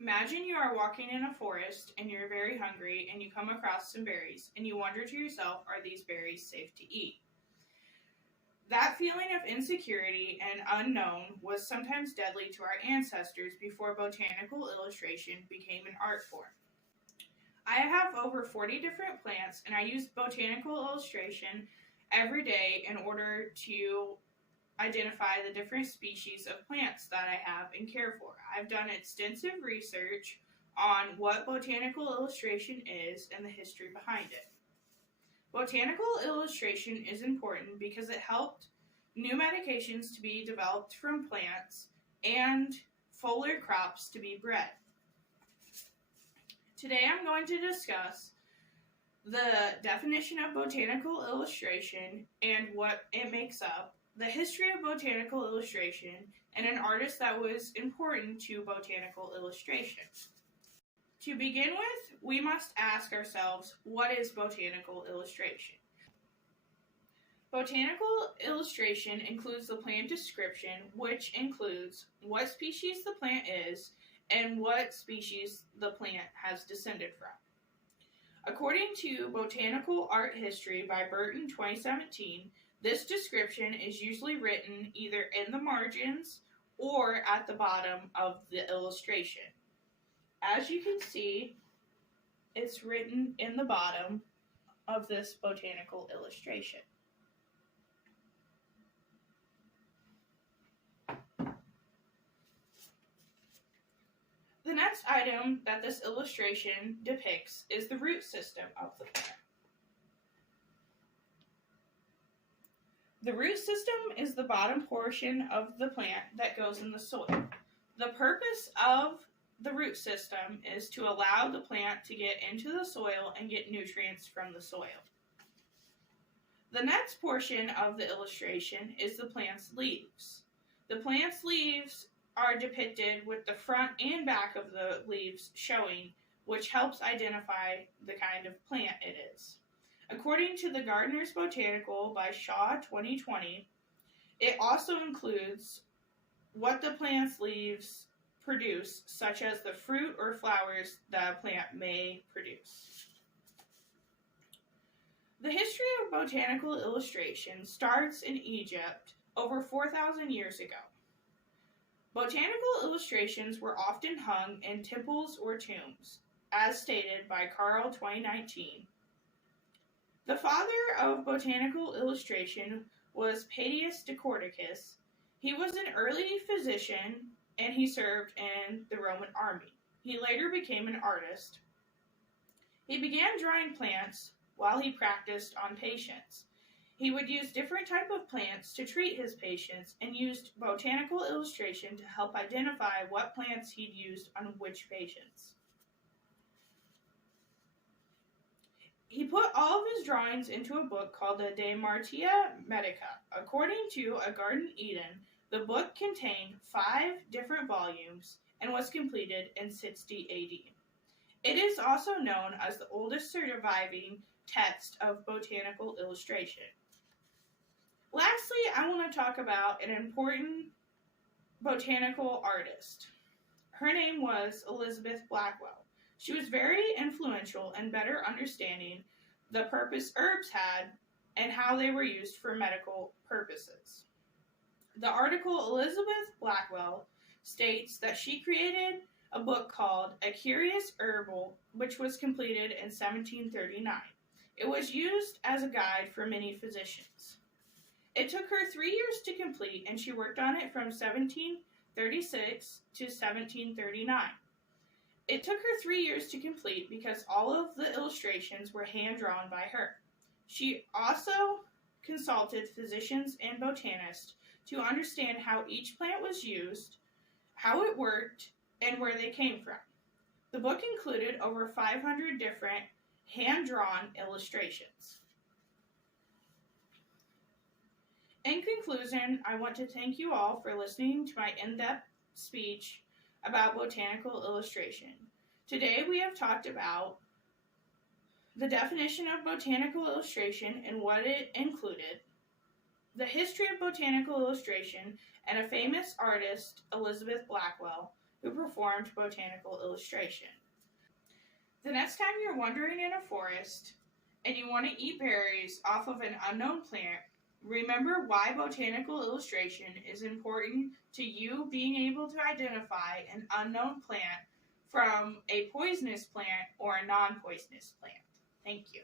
Imagine you are walking in a forest and you're very hungry and you come across some berries and you wonder to yourself, are these berries safe to eat? That feeling of insecurity and unknown was sometimes deadly to our ancestors before botanical illustration became an art form. I have over 40 different plants and I use botanical illustration every day in order to identify the different species of plants that I have and care for. I've done extensive research on what botanical illustration is and the history behind it. Botanical illustration is important because it helped new medications to be developed from plants and foliar crops to be bred. Today I'm going to discuss the definition of botanical illustration and what it makes up, the history of botanical illustration, and an artist that was important to botanical illustration. To begin with, we must ask ourselves, what is botanical illustration? Botanical illustration includes the plant description, which includes what species the plant is and what species the plant has descended from. According to Botanical Art History by Burton 2017, this description is usually written either in the margins or at the bottom of the illustration. As you can see, it's written in the bottom of this botanical illustration. The next item that this illustration depicts is the root system of the plant. The root system is the bottom portion of the plant that goes in the soil. The purpose of the root system is to allow the plant to get into the soil and get nutrients from the soil. The next portion of the illustration is the plant's leaves. The plant's leaves are depicted with the front and back of the leaves showing, which helps identify the kind of plant it is. According to the Gardener's Botanical by Shaw 2020, it also includes what the plant's leaves produce, such as the fruit or flowers that a plant may produce. The history of botanical illustration starts in Egypt over 4,000 years ago. Botanical illustrations were often hung in temples or tombs, as stated by Carl 2019. The father of botanical illustration was Pedius de Cordicus. He was an early physician and he served in the Roman army. He later became an artist. He began drawing plants while he practiced on patients. He would use different types of plants to treat his patients and used botanical illustration to help identify what plants he'd used on which patients. He put all of his drawings into a book called the De Martia Medica. According to A Garden Eden, the book contained 5 different volumes and was completed in 60 AD. It is also known as the oldest surviving text of botanical illustration. Lastly, I want to talk about an important botanical artist. Her name was Elizabeth Blackwell. She was very influential in better understanding the purpose herbs had and how they were used for medical purposes. The article Elizabeth Blackwell states that she created a book called A Curious Herbal, which was completed in 1739. It was used as a guide for many physicians. It took her 3 years to complete, and she worked on it from 1736 to 1739. It took her 3 years to complete because all of the illustrations were hand-drawn by her. She also consulted physicians and botanists to understand how each plant was used, how it worked, and where they came from. The book included over 500 different hand-drawn illustrations. In conclusion, I want to thank you all for listening to my in-depth speech about botanical illustration. Today we have talked about the definition of botanical illustration and what it included, the history of botanical illustration, and a famous artist, Elizabeth Blackwell, who performed botanical illustration. The next time you're wandering in a forest and you want to eat berries off of an unknown plant, remember why botanical illustration is important to you being able to identify an unknown plant from a poisonous plant or a non-poisonous plant. Thank you.